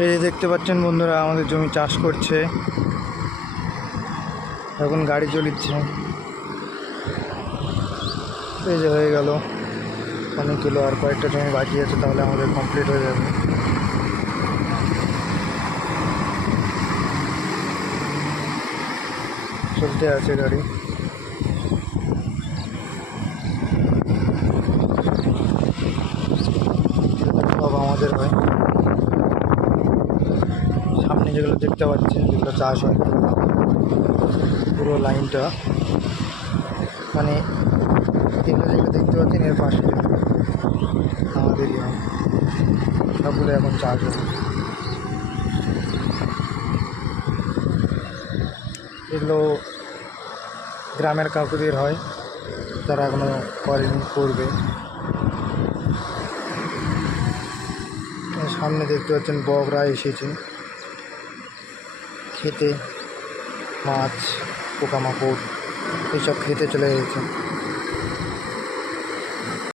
এই যে দেখতে পাচ্ছেন বন্ধুরা, আমাদের জমি চাষ করছে, এখন গাড়ি চলিচ্ছে। এই যে হয়ে গেল অনেকগুলো, আর কয়েকটা জমি বাকি আছে, তাহলে আমাদের কমপ্লিট হয়ে যাবে। চলতে আছে গাড়ি। সব আমাদের হয়। সামনে যেগুলো দেখতে পাচ্ছেন, যেগুলো চাষ হয়, পুরো লাইনটা, মানে এগুলো যেগুলো দেখতে পাচ্ছেন এর পাশে যেগুলো আমাদেরই হয়, সবগুলো এখন চাষ হয়। এগুলো গ্রামের কাকুদের হয়, তারা এখনো করেনি, করবে। সামনে দেখতে পাচ্ছেন বকরা এসেছে খেতে, মাছ পোকামাকড় এইসব খেতে চলে গেছে।